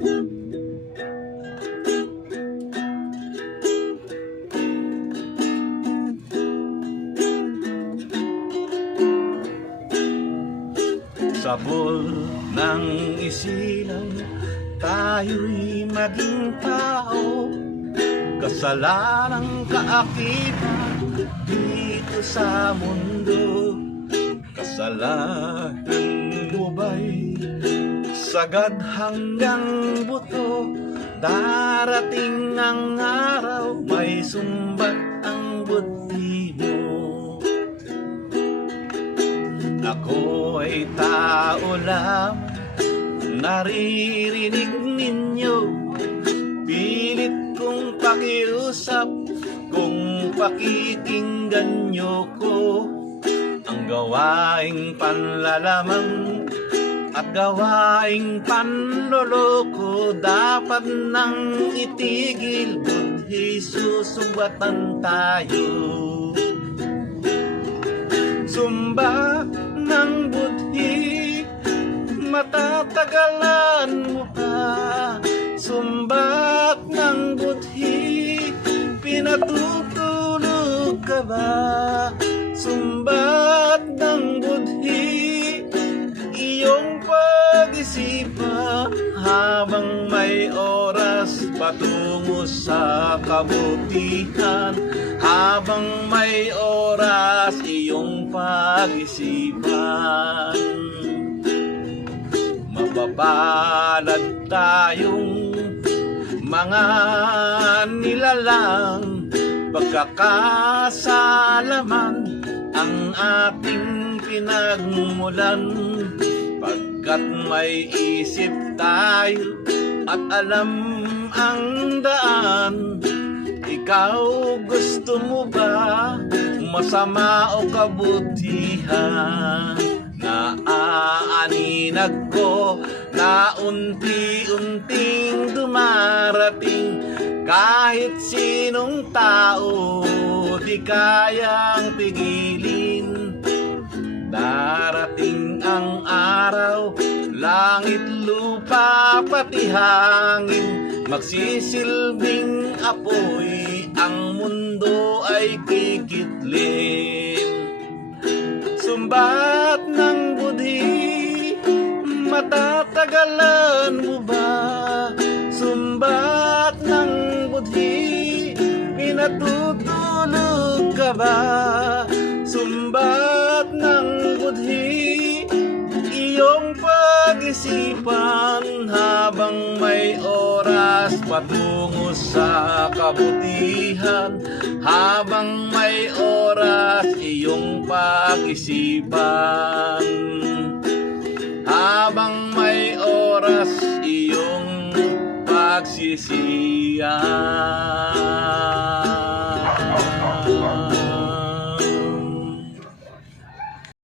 Sabol ng isilang tayo'y maging tao, kasalanang kaakibat dito sa mundo. Kasalanan mo ba'y sagad hanggang buto? Darating ang araw, may sumbat ang buti mo. Ako ay tao lang, naririnig ninyo. Pilit kong pakiusap kung pakikinggan nyo ko. Ang gawaing panlalamang at gawaing panloloko dapat nang itigil. Budhi, susumbatan tayo. Sumba ng budhi, matatagalan mo pa. Sumbat ng budhi, pinatutulog ka ba? Sumbat ng budhi, iyong pag-isipan habang may oras patungo sa kabutihan. Habang may oras, iyong pag-isipan. Mapapalad tayong mga nilalang, pagkakasalaman ang ating pinagmulan. Pagkat may isip tayo at alam ang daan. Ikaw, gusto mo ba masama o kabutihan? Naaaninag ko na unti-unting dumarating. Kahit sinong tao di kayang pigilin. Darating ang araw, langit, lupa, pati hangin magsisilbing apoy, ang mundo ay kikitlin. Sumbat ng budhi, matatagalan mo ba? Sumbat ng budhi, pinatutulog ka ba? Sumbat ng budhi, iyong pag-isipan habang may oras patungo sa kabutihan. Habang may oras, iyong pag-isipan. Habang may oras, iyong pagsisiyan.